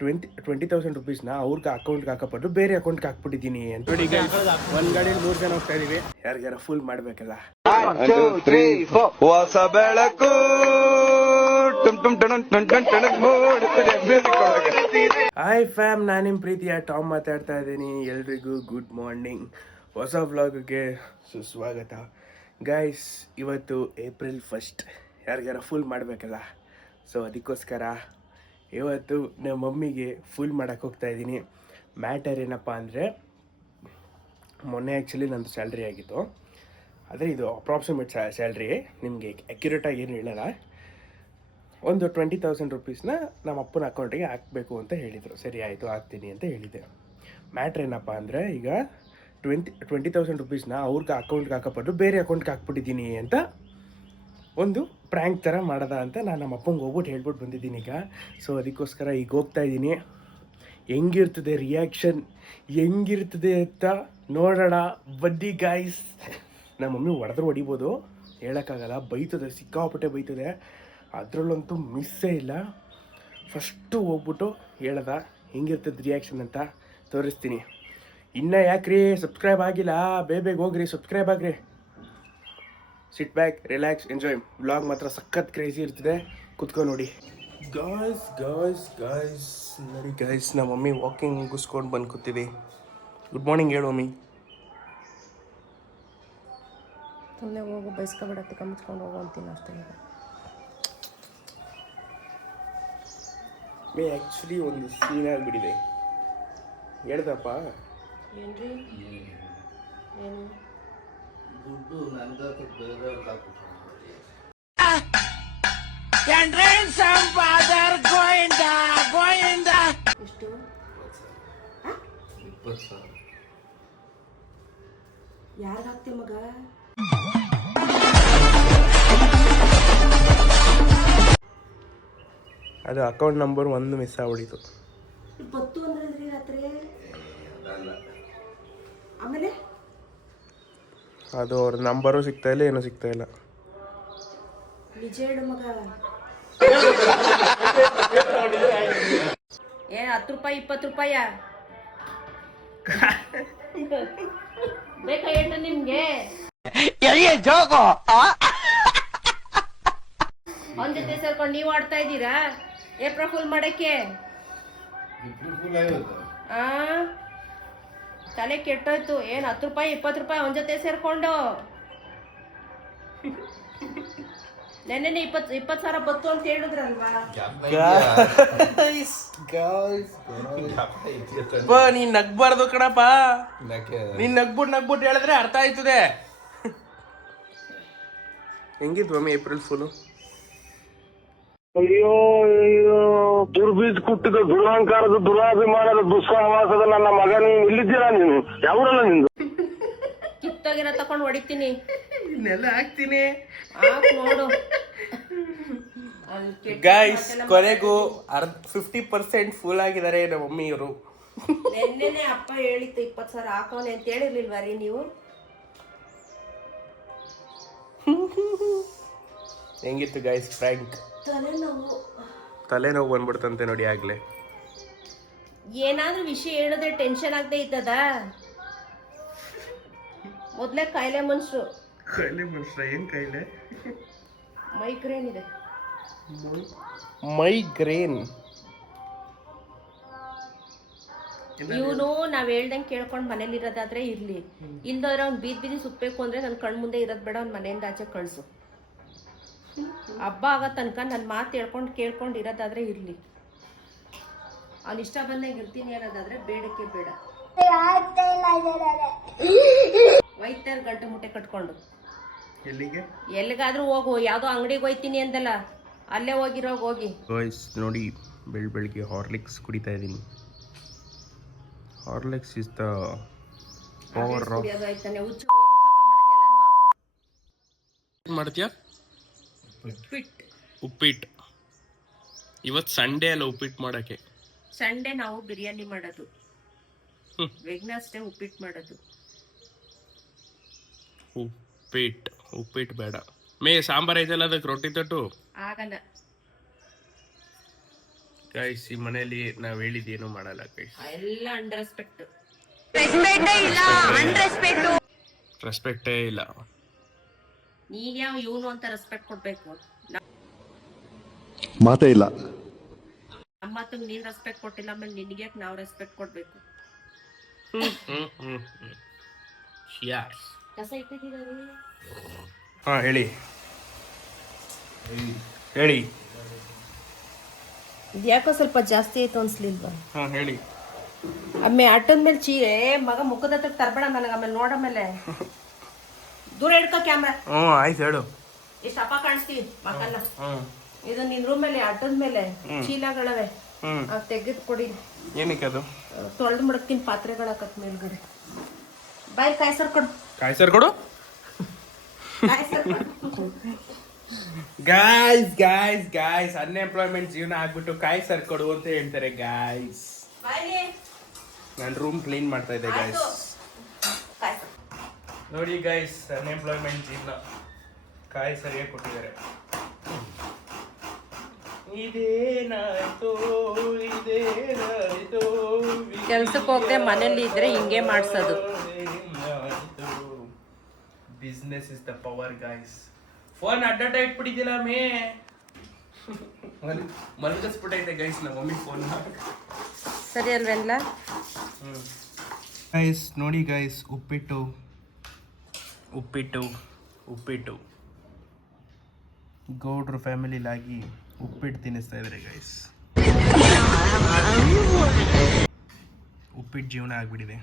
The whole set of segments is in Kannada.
20,000 ಅವ್ರಿಗೆ ಅಕೌಂಟ್ಗೆ ಹಾಕಬಿಟ್ಟು ಬೇರೆ ಅಕೌಂಟ್ಗೆ ಹಾಕ್ಬಿಟ್ಟಿದ್ದೀನಿ ಅಂತ ನೋಡಿ. ಒಂದು ಗಾಡಿಯಲ್ಲಿ 3 ಜನ ಹೋಗ್ತಾ ಇದೀವಿ. ಯಾರಿಗಾರ ಫುಲ್ ಮಾಡ್ಬೇಕಲ್ಲ. ಹೊಸ ಬೆಳಕು ಹಾಯ್ ಫ್ಯಾಮ್, ನಾನು ನಿಮ್ಮ ಪ್ರೀತಿಯ ಟಾಮ್ ಮಾತಾಡ್ತಾ ಇದ್ದೀನಿ. ಎಲ್ರಿಗೂ ಗುಡ್ ಮಾರ್ನಿಂಗ್. ಹೊಸ ವ್ಲಾಗ್ಗೆ ಸುಸ್ವಾಗತ. ಗೈಸ್, ಇವತ್ತು ಏಪ್ರಿಲ್ 1st. ಯಾರಿಗಾರ ಫುಲ್ ಮಾಡಬೇಕಲ್ಲ. ಸೊ ಅದಕ್ಕೋಸ್ಕರ ಇವತ್ತು ನಮ್ಮ ಮಮ್ಮಿಗೆ ಫುಲ್ ಮಾಡೋಕ್ಕೆ ಹೋಗ್ತಾಯಿದ್ದೀನಿ. ಮ್ಯಾಟರ್ ಏನಪ್ಪ ಅಂದರೆ, ಮೊನ್ನೆ ಆ್ಯಕ್ಚುಲಿ ನಂದು ಸ್ಯಾಲ್ರಿ ಆಗಿತ್ತು. ಆದರೆ ಇದು ಅಪ್ರಾಕ್ಸಿಮೇಟ್ ಸ್ಯಾಲ್ರಿ, ನಿಮಗೆ ಅಕ್ಯುರೇಟಾಗಿ ಏನು ಹೇಳಲ್ಲ. ಒಂದು 20,000 ರುಪೀಸ್ನ ನಮ್ಮ ಅಪ್ಪನ ಅಕೌಂಟಿಗೆ ಹಾಕಬೇಕು ಅಂತ ಹೇಳಿದರು. ಸರಿ ಆಯಿತು, ಹಾಕ್ತೀನಿ ಅಂತ ಹೇಳಿದ್ದೆ. ಮ್ಯಾಟ್ರ್ ಏನಪ್ಪ ಅಂದರೆ, ಈಗ 20,000 ರುಪೀಸ್ನ ಅವ್ರಿಗೆ ಅಕೌಂಟ್ಗೆ ಹಾಕಬಿಟ್ಟು ಬೇರೆ ಅಕೌಂಟ್ಗೆ ಹಾಕ್ಬಿಟ್ಟಿದ್ದೀನಿ ಅಂತ ಒಂದು ಪ್ರ್ಯಾಂಕ್ ಥರ ಮಾಡೋದ ಅಂತ ನಾನು ನಮ್ಮ ಅಪ್ಪಂಗೆ ಹೋಗ್ಬಿಟ್ಟು ಹೇಳ್ಬಿಟ್ಟು ಬಂದಿದ್ದೀನಿ ಈಗ. ಸೊ ಅದಕ್ಕೋಸ್ಕರ ಈಗ ಹೋಗ್ತಾಯಿದ್ದೀನಿ. ಹೆಂಗಿರ್ತದೆ ರಿಯಾಕ್ಷನ್, ಹೆಂಗಿರ್ತದೆ ಅಂತ ನೋಡೋಣ ಬನ್ನಿ ಗಾಯ್ಸ್. ನಮ್ಮ ಮಮ್ಮಿ ಹೊಡೆದ್ರು ಹೊಡಿಬೋದು, ಹೇಳೋಕ್ಕಾಗಲ್ಲ. ಬೈತದೆ, ಸಿಕ್ಕಾಪಟ್ಟೆ ಬೈತದೆ. ಅದರಲ್ಲಂತೂ ಮಿಸ್ಸೇ ಇಲ್ಲ. ಫಸ್ಟು ಹೋಗ್ಬಿಟ್ಟು ಹೇಳ್ದ ಹೆಂಗಿರ್ತದೆ ರಿಯಾಕ್ಷನ್ ಅಂತ ತೋರಿಸ್ತೀನಿ. ಇನ್ನೂ ಯಾಕ್ರಿ ಸಬ್ಸ್ಕ್ರೈಬ್ ಆಗಿಲ್ಲ, ಬೇಗ ಹೋಗ್ರಿ, ಸಬ್ಸ್ಕ್ರೈಬ್ ಆಗ್ರಿ. Sit back, relax, enjoy. Vlog ಮಾತ್ರ ಸಖತ್ ಕ್ರೇಜಿ ಇರ್ತದೆ, ಕುತ್ಕೊಂಡು ನೋಡಿ. ಗಾಯ್ಸ್ ನೋಡಿ ಗಾಯ್ಸ್, ನಮ್ಮ ಮಮ್ಮಿ ವಾಕಿಂಗ್ ಮುಗಿಸ್ಕೊಂಡು ಬಂದು ಕೂತಿದೆ. ಗುಡ್ ಮಾರ್ನಿಂಗ್ ಹೇಳು ಮಮ್ಮಿ. ಸುಮ್ಮನೆ ಹೋಗು, ಬೈಸ್ಕೊಬಿಡತ್ತೆ, ಕಮ್ಮಿಸ್ಕೊಂಡು ಹೋಗು ಅಂತೀನಿ ಅಷ್ಟೇ. ಮೇ ಆ್ಯಕ್ಚುಲಿ ಒಂದು ಸೀನ್ ಆಗಿಬಿಟ್ಟಿದೆ. ಹೇಳ್ದಪ್ಪ ಏನ್ರಿ ಏನು ದುಡ್ಡು ನಂದು ಬೇರೆ ಎಷ್ಟು? 20,000. ಯಾರಿಗೆ ಹಾಕ್ತಿ ಮಗ? ಅದು ಅಕೌಂಟ್ ನಂಬರ್ ಒಂದು ಮಿಸ್ ಆಗ್ಬಿಟ್ಟಿತ್ತು. ಬತ್ತು ಅಂದ್ರಿ ರಾತ್ರಿ. ಆಮೇಲೆ ಅದು ಅವ್ರ ನಂಬರು ಸಿಗ್ತಾ ಇಲ್ಲ, ಏನೂ ಸಿಗ್ತಾ ಇಲ್ಲ. ನಿಜ ಹೇಳು ಮಗ. ಏನು 10 ರೂಪಾಯಿ 20 ರೂಪಾಯ ಬೇಕಾ ಹೇಳ ನಿಮ್ಗೆ? ಒಂದ್ ಜೊತೆ ಸೇರ್ಕೊಂಡು ನೀವು ಆಡ್ತಾ ಇದ್ದೀರಾ ಏಪ್ರಿಲ್ ಫುಲ್ ಮಾಡಕ್ಕೆ? ತಲೆ ಕೆಟ್ಟೋಯ್ತು. ಏನ್ 10 ರೂಪಾಯಿ 20 ರೂಪಾಯಿ ಒಂದ್ ಜೊತೆ ಸೇರ್ಕೊಂಡು? ನೆನ್ನೆ 20 ಸಾವಿರ ಬತ್ತು ಅಂತ ಹೇಳಿದ್ರಲ್ವಾ? ನೀನ್ ನಗ್ಬಾರ್ದು ಕಣಪ್ಪ. ನೀನ್ ನಗ್ಬಿಟ್ಟು ಹೇಳಿದ್ರೆ ಅರ್ಥ ಆಯ್ತದೆ. ಹೆಂಗಿತ್ತು ಮಮ್ಮಿ ಏಪ್ರಿಲ್ ಫುಲ್? ಅಯ್ಯೋ ದುರ್ಬೀಜ್ ಕುಟ್ಟಿದ ದುರಹಂಕಾರದ ದುರಾಭಿಮಾನದ ದುಸ್ಸಹವಾಸದ ನನ್ನ ಮಗ, ನೀನು ಇಲ್ಲಿದ್ದೀರಾ? ನೀನು ಯಾವೂರಲ್ಲ ನಿಂದು? ಕಿತ್ತೋಗಿರೋ ತಕೊಂಡ್ ಹೊಡಿತೀನಿ, ಇನ್ನೆಲ್ಲ ಹಾಕ್ತೀನಿ ನೋಡು. ಗೈಸ್, ಕೊನೆಗೂ 50% ಫುಲ್ ಆಗಿದ್ದಾರೆ ನಮ್ಮ ಮಮ್ಮಿಯವರು. ನೆನ್ನೆನೆ ಅಪ್ಪ ಹೇಳಿತ್ತು 20 ಸಾವಿರ ಹಾಕೋನೆ ಅಂತ ಹೇಳಿರ್ಲಿಲ್ವಾ ರೀ ನೀವು? ಹೆಂಗಿತ್ತು ಗೈಸ್ ಫ್ರ್ಯಾಂಕ್? ತಲೆನೋವು ಬಂದ್ಬಿಡ್ತಂತೆ ನೋಡಿ ಆಗ್ಲೇ. ಏನಾದ್ರೂ ವಿಷಯ ಹೇಳಿದ್ರೆ ಟೆನ್ಷನ್ ಆಗದೆ ಇದ್ದದ? ಮೊದ್ಲೇ ಕಾಯಿಲೆ ಮನುಷ್ಯರು. ಏನ್ ಕಾಯಿಲೆ? ಮೈಗ್ರೇನ್ ಇದೆ. ಮೈಗ್ರೇನ್? ಇವನು ನಾವ್ ಹೇಳ್ದಂಗೆ ಕೇಳ್ಕೊಂಡ್ ಮನೇಲಿ ಇರೋದಾದ್ರೆ ಇರ್ಲಿ, ಇಲ್ದವ್ರೆ ಅವ್ನ್ ಬೀದಿ ಸುತ್ತಬೇಕು ಅಂದ್ರೆ ನನ್ ಕಣ್ ಮುಂದೆ ಇರೋದ್ ಬೇಡ, ಅವ್ನ ಮನೆಯಿಂದ ಆಚೆ ಕಳ್ಸು. ಹಬ್ಬ ಆಗೋ ತನಕ ನನ್ನ ಮಾತು ಕೇಳ್ಕೊಂಡು ಇರೋದಾದ್ರೆ ಇರ್ಲಿ. ಅವ್ನ ಇಷ್ಟ ಬಂದಾಗ ಇರ್ತೀನಿ ಅನ್ನೋದಾದ್ರೆ ಬೇಡಕ್ಕೆ ಬೇಡ. ಒಯ್ತಾರೆ ಗಂಟೆ ಮುಟ್ಟೆ ಕಟ್ಕೊಂಡು. ಎಲ್ಲಿಗಾದ್ರೂ ಹೋಗು, ಯಾವ್ದೋ ಅಂಗಡಿಗೆ ಹೋಯ್ತೀನಿ ಅಂದಲ್ಲ, ಅಲ್ಲೇ ಹೋಗಿ. ಗಾಯ್ಸ್ ನೋಡಿ, ಬೆಳಿಗ್ಗೆ ಹಾರ್ಲಿಕ್ಸ್ ಕುಡಿತಾ ಇದ್ದೀನಿ. Horlicks is the power of. ಮಾಡ್ತೀಯಾ ಉಪ್ಪಿಟ್ಟು? ಇವತ್ತು ಸಂಡೇ ಅಲ್ಲ ಉಪ್ಪಿಟ್ಟು ಮಾಡಕ್ಕೆ. ಸಂಡೇ ನಾವು ಬಿರಿಯಾನಿ ಮಾಡೋದು, ವೆಗ್ನಸ್ಡೇ ಉಪ್ಪಿಟ್ಟು ಮಾಡೋದು. ಉಪ್ಪಿಟ್ಟು ಬೇಡ ಮೇ, ಸಾಂಬಾರ್ ಐತಲ್ಲ ಅದಕ್ಕೆ ರೊಟ್ಟಿ ತಟ್ಟು ಆಗಲ್ಲ. ಗೈಸ್ ಈ ಮನೇಲಿ ನಾವು ಹೇಳಿದ್ದೇನು ಮಾಡಲ್ಲ ಗೈಸ್. ಎಲ್ಲ ಅಂಡರ್ ರೆಸ್ಪೆಕ್ಟ್. ರೆಸ್ಪೆಕ್ಟೇ ಇಲ್ಲ. ನೀನ್ ಯಾವ ಇವನು ಅಂತ ರೆಸ್ಪೆಕ್ಟ್ ಕೊಡ್ಬೇಕು. ಮಾತೇ ಇಲ್ಲ. ನಮ್ಮ ಮಾತಿಗೆ ನೀನ್ ರೆಸ್ಪೆಕ್ಟ್ ಕೊಟ್ಟಿಲ್ಲ, ಆಮೇಲೆ ನಿನಗೆ ನಾವು ರೆಸ್ಪೆಕ್ಟ್ ಕೊಡ್ಬೇಕು. ಕಸ ಇಟ್ಟಿದ್ದೀರಿ. ಹಾ ಹೇಳಿ ಹೇಳಿ. ಇದ್ಯಾಕೋ ಸ್ವಲ್ಪ ಜಾಸ್ತಿ ಆಯ್ತು ಅನ್ಸ್ಲಿಲ್ವಾ? ಹಾ ಹೇಳಿ. ಆಮೇಲೆ ಆಟದ ಮೇಲೆ ಚೀರೆ ಮಗ ಮುಖದ ಹತ್ರ ತರಬೇಡ ನನಗೆ, ಆಮೇಲೆ ನೋಡಮೇಲೆ ದೂರ ಇಡ್ಕೋ ಕ್ಯಾಮ್ರಾ. ಆಯ್ತು ಹೇಳು. ಎಷ್ಟು ಅಪ್ಪ ಕಾಣಿಸ್ತೀವಿ ಮಕ್ಕನ್ನ. ಇದು ನಿನ್ ರೂಮ್ ಮೇಲೆ ಆಟದ ಮೇಲೆ ಚೀಲಗಳವೆ, ತೆಗೆದು ಕೊಡಿ. ಏನಕ್ಕೆ ಅದು? ತೊಳೆದು ಮುಡಕ್ತೀನಿ ಪಾತ್ರೆಗಳ ಹಾಕತ್ ಮೇಲ್ಗಡೆ. ಬಾಯ್ ಕಾಯ್ಸರ್ ಕೊಡು. ಕಾಯ್ಸರ್ ಕೊಡು. ಗಾಯ್ಸ್ ಗಾಯ್ಸ್ ಗಾಯ್ಸ್ ಅನ್ಎಂಪ್ಲಾಯ್ಮೆಂಟ್ ಜೀವನ ಆಗ್ಬಿಟ್ಟು ಕಾಯ್ಸರ್ ಕೊಡು ಅಂತ ಹೇಳ್ತಾರೆ ಗಾಯ್ಸ್. ನಾನು ರೂಮ್ ಕ್ಲೀನ್ ಮಾಡ್ತಾ ಇದ್ದೆ ಗಾಯ್ಸ್. ನೋಡಿ ಗಾಯ್ಸ್, ಅನ್ಎಂಪ್ಲಾಯ್ಮೆಂಟ್ ಜೀವನ ಕಾಯಿ ಸರಿಯಾಗಿ ಕೊಟ್ಟಿದ್ದಾರೆ. ಕೆಲ್ಸಕ್ಕೆ ಹೋಗದೆ ಮನೇಲಿ ಇದ್ರೆ ಹಿಂಗೆ ಮಾಡ್ಸೋದು. Business is the power guys. Phone ಅಡ್ಡಾಟ ಇಟ್ಬಿಟ್ಟಿದ್ದಿಲ್ಲ ಮೇ ಮಲಗಿಸ್ಬಿಟ್ಟೈತೆ ಗೈಸ್ ನಮ್ಮ ಮಮ್ಮಿ ಫೋನ್. ಸರಿ ಅಲ್ವೆಲ್ಲ ಗೈಸ್? ನೋಡಿ ಗೈಸ್, ಉಪ್ಪಿಟ್ಟು ಉಪ್ಪಿಟ್ಟು ಉಪ್ಪಿಟ್ಟು ಗೌಡ್ರು ಫ್ಯಾಮಿಲಿಲಾಗಿ ಉಪ್ಪಿಟ್ಟು ತಿನ್ನಿಸ್ತಾ ಇದ್ದಾರೆ ಗೈಸ್. ಉಪ್ಪಿಟ್ಟು ಜೀವನ ಆಗ್ಬಿಟ್ಟಿದೆ.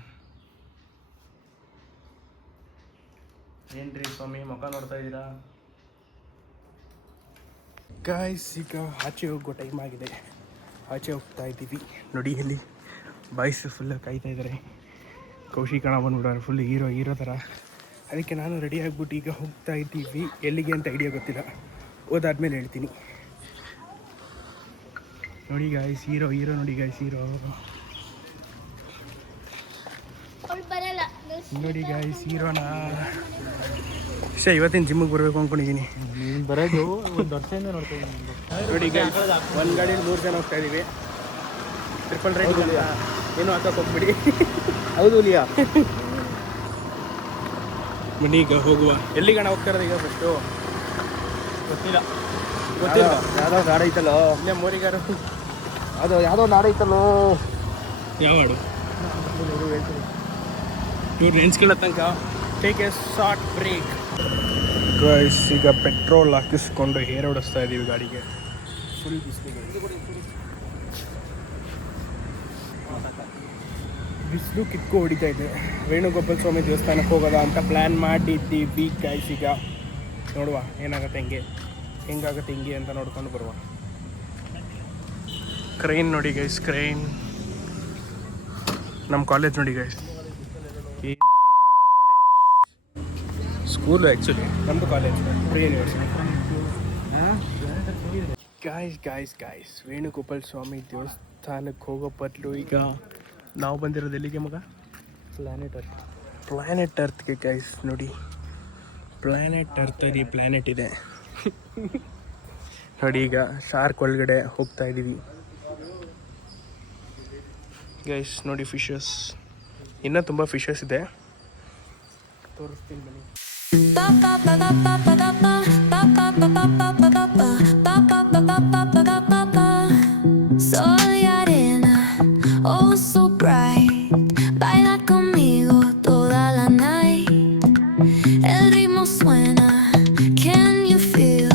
ಏನ್ರಿ ಸ್ವಾಮಿ ಮುಖ ನೋಡ್ತಾ ಇದ್ದೀರಾ? ಗಾಯ್ಸ್ ಈಗ ಆಚೆ ಹೋಗೋ ಟೈಮ್ ಆಗಿದೆ. ಆಚೆ ಹೋಗ್ತಾ ಇದ್ದೀವಿ. ನೋಡಿ ಇಲ್ಲಿ ಬಾಯ್ಸ್ ಫುಲ್ ಕಾಯ್ತಾ ಇದ್ದಾರೆ. ಕೌಶಿಕ್ ಅಣ್ಣ ಬಂದ್ಬಿಡೋರು ಫುಲ್ ಹೀರೋ ಥರ. ಅದಕ್ಕೆ ನಾನು ರೆಡಿ ಆಗಿಬಿಟ್ಟು ಈಗ ಹೋಗ್ತಾ ಇದ್ದೀವಿ. ಎಲ್ಲಿಗೆ ಅಂತ ಐಡಿಯಾ ಗೊತ್ತಿಲ್ಲ, ಓದಾದ್ಮೇಲೆ ಹೇಳ್ತೀನಿ. ನೋಡಿ ಗಾಯ್ಸ್ ಹೀರೋ ನೋಡಿ ಗಾಯ್ಸ್ ಹೀರೋ. ನೋಡಿ ಗಾಯ್ಸ್ ಹೀರೋನಾ. ಇವತ್ತಿನ ಜಿಮ್ಮಿಗೆ ಬರಬೇಕು ಅಂದ್ಕೊಂಡಿದ್ದೀನಿ. ಬರೋದು ಒಂದು ವರ್ಷದಿಂದ ನೋಡ್ತಾ ಇದ್ದೀನಿ. ನೋಡಿ ಗಾಯ್ಸ್, ಒಂದು ಗಾಡೀಲಿ 3 ಜನ ಹೋಗ್ತಾ ಇದ್ದೀವಿ. ಟ್ರಿಪಲ್ ರೈಡ್ ಏನು ಹಾಕಕ್ಕೆ ಹೋಗ್ಬಿಡಿ. ಹೌದು ಲಿಯಾ. ಬನ್ನಿ ಈಗ ಹೋಗುವ. ಎಲ್ಲಿಗಣ ಹೋಗ್ತಾ ಇರೋದು ಈಗ? ಫಸ್ಟು ಗೊತ್ತಿಲ್ಲ ಯಾವ್ದೋ ಗಾಡಿ ಐತಲ್ಲೋ, ಇಲ್ಲೇ ಮೋರಿಗಾರು. ಅದು ಯಾವ್ದೋ ನಾಡು ಐತಲ್ಲೋ. ಯಾವ ಹಾಡು? ಇವ್ರು ನೆನ್ಸ್ಕೊಳ್ಳೋ ತನಕ take a short break. Guys ಈಗ ಪೆಟ್ರೋಲ್ ಹಾಕಿಸ್ಕೊಂಡು ಹೇರ್ ಹೊಡಿಸ್ತಾ ಇದ್ದೀವಿ ಗಾಡಿಗೆ. ಫುಲ್ ಬಿಸಿಲು ಕಿಕ್ಕು ಹೊಡಿತಾ ಇದೆ. ವೇಣುಗೋಪಾಲ ಸ್ವಾಮಿ ದೇವಸ್ಥಾನಕ್ಕೆ ಹೋಗೋದ ಅಂತ ಪ್ಲ್ಯಾನ್ ಮಾಡಿದ್ದೀವಿ ಗೈಸ್. ಈಗ ನೋಡುವ ಏನಾಗುತ್ತೆ, ಹೆಂಗಾಗುತ್ತೆ ಹಿಂಗೆ ಅಂತ ನೋಡ್ಕೊಂಡು ಬರುವ. ಕ್ರೈನ್ ನೋಡಿ ಗೈಸ್, ಕ್ರೈನ್. ನಮ್ಮ ಕಾಲೇಜ್ ನೋಡಿ ಗೈಸ್, ಸ್ಕೂಲು ಆ್ಯಕ್ಚುಲಿ ನಮ್ಮದು college pre university. Guys Venugopala Swamy ದೇವಸ್ಥಾನಕ್ಕೆ ಹೋಗೋ ಬದಲು ಈಗ ನಾವು ಬಂದಿರೋದು ಎಲ್ಲಿಗೆ ಮಗ? ಪ್ಲ್ಯಾನೆಟ್ ಅರ್ತ್ಗೆ ಗೈಸ್. ನೋಡಿ ಪ್ಲ್ಯಾನೆಟ್ ಅರ್ಥಲ್ಲಿ ಪ್ಲ್ಯಾನೆಟ್ ಇದೆ. ನೋಡಿ ಈಗ ಶಾರ್ಕ್ ಒಳಗಡೆ ಹೋಗ್ತಾ ಇದ್ದೀವಿ ಗೈಸ್. ನೋಡಿ ಫಿಶಸ್, ಇನ್ನೂ ತುಂಬ ಫಿಶಸ್ ಇದೆ, ತೋರಿಸ್ತೀನಿ ಬನ್ನಿ. Sol y arena, oh so bright. Baila conmigo toda la night. El ritmo suena, can you feel?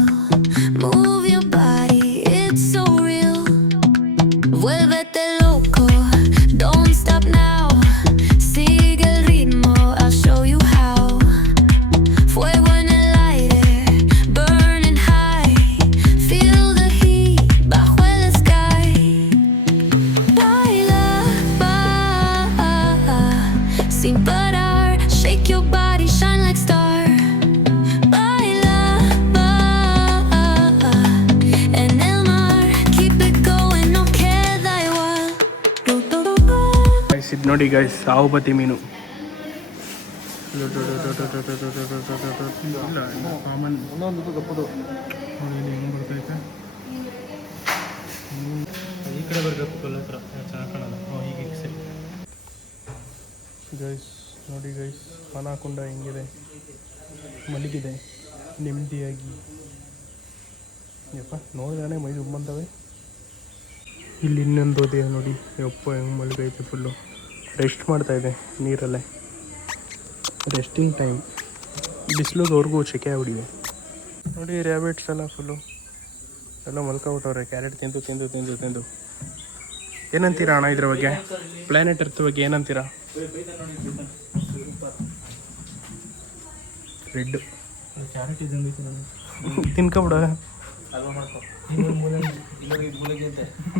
Move your body, it's so real. Vuélvete loco, don't stop now. Sigue el ritmo, I'll show you how. Fuego en el aire, burning high. Feel the heat bajo el sky. Baila, sin parar. Shake your body, shine like star. Baila, en el mar. Keep it going, no queda igual. Guys ಇದು ನೋಡಿ ಗೈಸ್, ಸಾವುಬತಿ ಮೀನು. ಇಲ್ಲ ಕಾಮನ್ ಇನ್ನೊಂದು ಗಪ್ಪದು ಹೆಂಗೆ ಬರ್ತೈತೆ. ಕಡೆ ಬರಬೇಕು ಕಲ್ಲ ಹತ್ರ ಚೆನ್ನಾಗಿ ಕಾಣಲ್ಲ ಹೀಗೆ ಸರಿ. ಗೈಸ್ ನೋಡಿ ಗೈಸ್, ಅನಾಕೊಂಡ ಹೆಂಗಿದೆ, ಮಲಗಿದೆ ನೆಮ್ಮದಿಯಾಗಿ. ಯಪ್ಪ ನೋಡಿದ್ರೆ ಮೈ ಬಂದವೆ. ಇಲ್ಲಿ ಇನ್ನೊಂದು ದೇಹ ನೋಡಿ, ಯಪ್ಪ ಹೆಂಗೆ ಮಲಗೈತೆ, ಫುಲ್ಲು ರೆಸ್ಟ್ ಮಾಡ್ತಾ ಇದೆ ನೀರಲ್ಲೇ. Resting time. ಬಿಸಿಲುಗವ್ರಿಗೂ ಸೆಕೆ ಆಗ್ಬಿಟ್ಟಿದೆ ನೋಡಿ. ರ್ಯಾಬಿಟ್ಸ್ ಎಲ್ಲ ಫುಲ್ಲು ಎಲ್ಲ ಮಲ್ಕೊಬಿಟ್ಟವ್ರೆ, ಕ್ಯಾರೆಟ್ ತಿಂದು ತಿಂದು ತಿಂದು ತಿಂದು. ಏನಂತೀರಾ ಅಣ್ಣ ಇದ್ರ ಬಗ್ಗೆ, ಪ್ಲಾನೆಟ್ ಅರ್ತ್ ಬಗ್ಗೆ ಏನಂತೀರಾ? ರೆಡ್ ಕ್ಯಾರೆಟ್ ಇದ್ದಂಗೆ ತಿನ್ಕೊಬಿಡ. ಅಲ್ವಾ ಮಾಡ್ಕೊ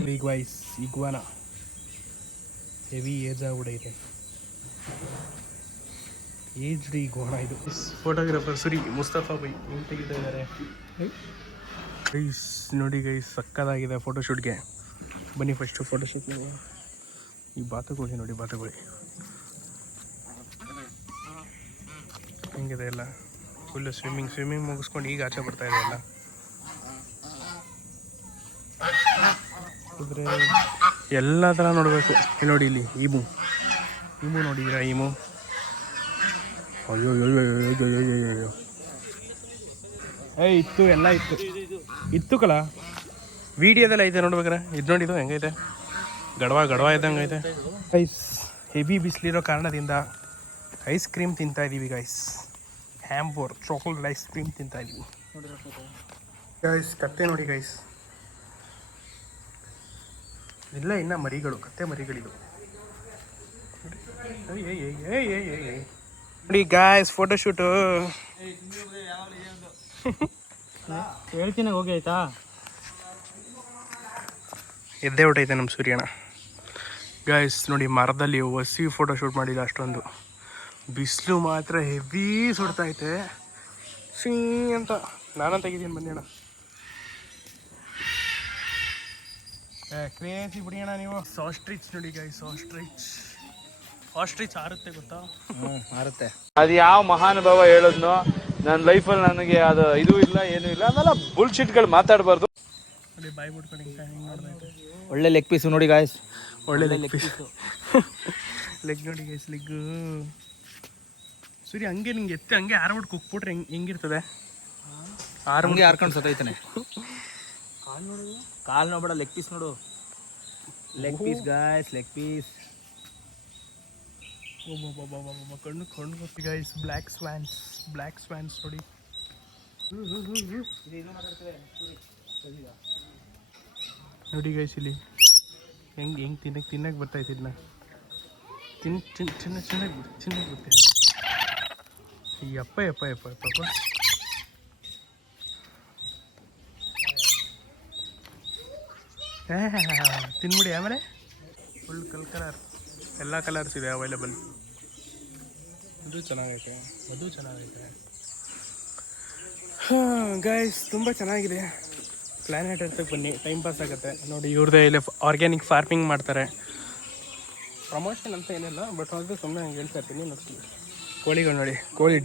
ಬಿಗ್ ವೈಸ್ ಇಗ್ವಾನ ಹೆವಿ ಏಜ್ ಆಗ್ಬಿಡೈತೆ. ಏಜ್ ಡಿ ಇಗ್ವಾನ ಇದು. ಫೋಟೋಗ್ರಾಫರ್ ಸುರಿ ಮುಸ್ತಫಾ ಬೈ ಹೆಂಗೆ ತೆಗಿತಾ ಇದ್ದಾರೆ ಗೈಸ್. ನೋಡಿ ಗೈಸ್, ಸಕ್ಕದಾಗಿದೆ ಫೋಟೋಶೂಟ್ಗೆ. ಬನ್ನಿ ಫಸ್ಟು ಫೋಟೋಶೂಟ್. ಈ ಬಾತುಕೋಳಿ ನೋಡಿ, ಬಾತುಕೋಳಿ ಹೆಂಗಿದೆ ಎಲ್ಲ. ಫುಲ್ಲು ಸ್ವಿಮ್ಮಿಂಗ್ ಮುಗಿಸ್ಕೊಂಡು ಈಗ ಆಚೆ ಬರ್ತಾ ಇದೆ ಎಲ್ಲ. ಕುದುರೆ ಎಲ್ಲ ಥರ ನೋಡಬೇಕು. ಇಲ್ಲಿ ನೋಡಿ, ಇಲ್ಲಿ ಈಮು ನೋಡಿದ್ದೀರಾ? ಈಮು ಅಯ್ಯೋ ಅಯ್ಯೋ ಇತ್ತು, ಎಲ್ಲ ಇತ್ತು ಕಲ. ವಿಡಿಯೋದೆಲ್ಲ ಐತೆ ನೋಡ್ಬೇಕಾರೆ. ಇದು ನೋಡಿದ್ದು ಹೆಂಗೈತೆ, ಗಡವ ಇದ್ದಂಗೆ ಐತೆ. ಐಸ್ ಹೆವಿ ಬಿಸಿಲಿರೋ ಕಾರಣದಿಂದ ಐಸ್ ಕ್ರೀಮ್ ತಿಂತಾ ಇದ್ದೀವಿ ಗೈಸ್. ಹ್ಯಾಂಬೋರ್ ಚಾಕ್ಲೇಟ್ ಐಸ್ ಕ್ರೀಮ್ ತಿಂತಾ ಇದ್ದೀವಿ ಗೈಸ್. ಕತ್ತೆ ನೋಡಿ ಗೈಸ್, ಇಲ್ಲ ಇನ್ನು ಮರಿಗಳು, ಕತ್ತೆ ಮರಿಗಳಿದು ನೋಡಿ ಗಾಯ್ಸ್. ಫೋಟೋಶೂಟು ಹೇಳ್ತೀನಿ, ಹೋಗಿ ಆಯ್ತಾ. ಎದ್ದೇ ಹೊಟ್ಟೈತೆ ನಮ್ಮ ಸೂರ್ಯನ. ಗಾಯ್ಸ್ ನೋಡಿ, ಮರದಲ್ಲಿ ಹೊಸಿ ಫೋಟೋಶೂಟ್ ಮಾಡಿಲ್ಲ ಅಷ್ಟೊಂದು. ಬಿಸಿಲು ಮಾತ್ರ ಹೆವಿ ಸುಡ್ತೈತೆ ಸೀ ಅಂತ. ನಾನು ತೆಗಿದ್ದೀನಿ ಬನ್ನಿ ಅಣ್ಣ. ಕ್ರೇಜಿ ಬಿಡಿ ಅಣ್ಣ ನೀವು. ಆಸ್ಟ್ರಿಚ್ ನೋಡಿ ಗಾಯ್ಸ್, ಆಸ್ಟ್ರಿಚ್ ಆರುತ್ತೆ ಗೊತ್ತಾ? ಮಾರುತ್ತೆ. ಅದು ಯಾವ ಮಹಾನುಭಾವ ಹೇಳೋದ್ನೋ ನನ್ನ ಲೈಫಲ್ಲಿ ನನಗೆ ಅದು ಇದು ಇಲ್ಲ ಏನೂ ಇಲ್ಲ ಅದೆಲ್ಲ ಬುಲ್ಶಿಟ್ಗಳು ಮಾತಾಡಬಾರ್ದು. ನೋಡಿ ಬಾಯಿ ಬಿಟ್ಕೊಂಡು ಹಿಂಗೆ ನೋಡ್ದೈತೆ. ಒಳ್ಳೆ ಲೆಗ್ ಪೀಸು ನೋಡಿ ಗಾಯ್ಸ್, ಒಳ್ಳೆ ಲೆಗ್ ಪೀಸು. ಲೆಗ್ ನೋಡಿ ಗೈಸ್, ಲೆಗ್ಗು. ಸೂರ್ಯ ಹಂಗೆ ನಿಂಗೆ ಎತ್ತೆ ಹಂಗೆ ಆರ್ಬಿಟ್ಟು ಕುಕ್ಬಿಟ್ರೆ ಹೆಂಗಿರ್ತದೆ? ಹಂಗೆ ಹಾರ್ಕೊಂಡು ಸತ್ತೈತಾನೆ. ಕಾಲು ನೋಡ್ಬೇಡ, ಲೆಗ್ ಪೀಸ್ ನೋಡು. Leg piece guys, leg piece. ಕಣ್ಣು ಗೊತ್ತಿ ಗೈಸ್. ಬ್ಲ್ಯಾಕ್ ಸ್ವ್ಯಾನ್ಸ್ ನೋಡಿ. ನೋಡಿ ಗೈಸ್, ಇಲ್ಲಿ ಹೆಂಗೆ ತಿನ್ನಕ್ಕೆ ಬರ್ತೈತೆ. ಇದನ್ನ ಚಿನ್ನಕ್ಕೆ ಬರ್ತೀಯ. ಯಪ್ಪ ತಿನ್ಬಿಡಿ. ಆಮೇಲೆ ಫುಲ್ ಕಲರ್, ಎಲ್ಲ ಕಲರ್ಸ್ ಇದೆ ಅವೈಲೇಬಲ್. ಅದು ಚೆನ್ನಾಗೈತೆ. ಹಾಂ ಗೈಸ್, ತುಂಬ ಚೆನ್ನಾಗಿದೆ. ಪ್ಲಾನೆಟ್ ಅರ್ಥಕ್ಕೆ ಬನ್ನಿ, ಟೈಮ್ ಪಾಸ್ ಆಗುತ್ತೆ ನೋಡಿ. ಇವ್ರದ್ದೇ ಇಲ್ಲಿ ಆರ್ಗ್ಯಾನಿಕ್ ಫಾರ್ಮಿಂಗ್ ಮಾಡ್ತಾರೆ. ಪ್ರಮೋಷನ್ ಅಂತ ಏನಿಲ್ಲ, ಬಟ್ ಅದು ಸುಮ್ಮನೆ ಹಂಗೆ ಹೇಳ್ತಾ ಇರ್ತೀನಿ. ನೋಡಿ ಕೋಳಿಗಳು ನೋಡಿ, ಕೋಳಿ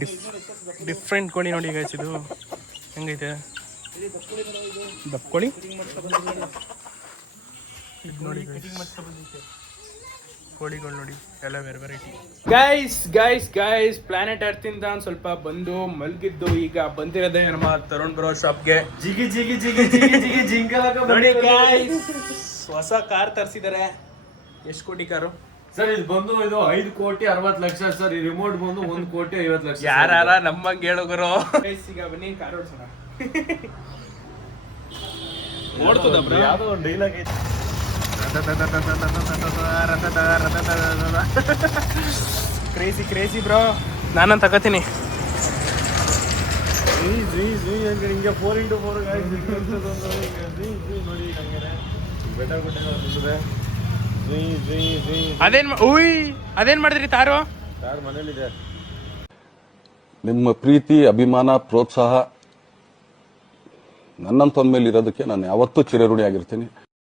ಡಿಫ್ರೆಂಟ್ ಕೋಳಿ ನೋಡಿ ಗೈಸ್. ಇದು ಹೆಂಗೈತೆ ದಪ್ಪ ಕೋಳಿ ನೋಡಿ. ಕೋಳಿಗಳು ನೋಡಿ, ಎಲ್ಲ ವೆರೈಟಿ. ಗೈಸ್ ಪ್ಲಾನೆಟ್ ಅರ್ತಿಂದ ಒಂದು ಸ್ವಲ್ಪ ಬಂದು ಮಲಗಿದ್ದು. ಈಗ ಬಂದಿರೋದೇ ನಮ್ಮ ತರುಣ್ ಬ್ರೋ ಶಾಪ್ಗೆ. ನೋಡಿ ಗೈಸ್, ಹೊಸ ಕಾರ್ ತರಿಸಿದ್ದಾರೆ. ಎಷ್ಟು ಕೋಟಿ ಕಾರು ಸರ್? ಇದು ಬಂದು 5,60,00,000 ಸರ್. ಈ ರಿಮೋಟ್ ಬಂದು 1,50,00,000. ಯಾರ ನಮ್ಮಂಗೆ ಹೇಳುಗರು. ಈಗ ಬನ್ನಿ ಕಾರ್ ಓಡಿಸೋಣ. ಓಡ್ತದ ಯಾವ್ದೋ ಒಂದು ಡೈಲಾಗ್ ಐತೆ. Crazy bro. ನಾನಂತ ತಗೋತೀನಿ. ಹಿಂಗೆ 4x4 ನೋಡಿ ಹಂಗೆ ಬೆಟ್ಟ ಅದೇನ್ ಮಾಡಿದ್ರಿ ತಾರು? ಯಾರು ಮನೇಲಿದೆ? ನಿಮ್ಮ ಪ್ರೀತಿ, ಅಭಿಮಾನ, ಪ್ರೋತ್ಸಾಹ ನನ್ನಂತವನ ಮೇಲೆ ಇರೋದಕ್ಕೆ ನಾನು ಯಾವತ್ತೂ ಚಿರಋಣಿಯಾಗಿರ್ತೀನಿ.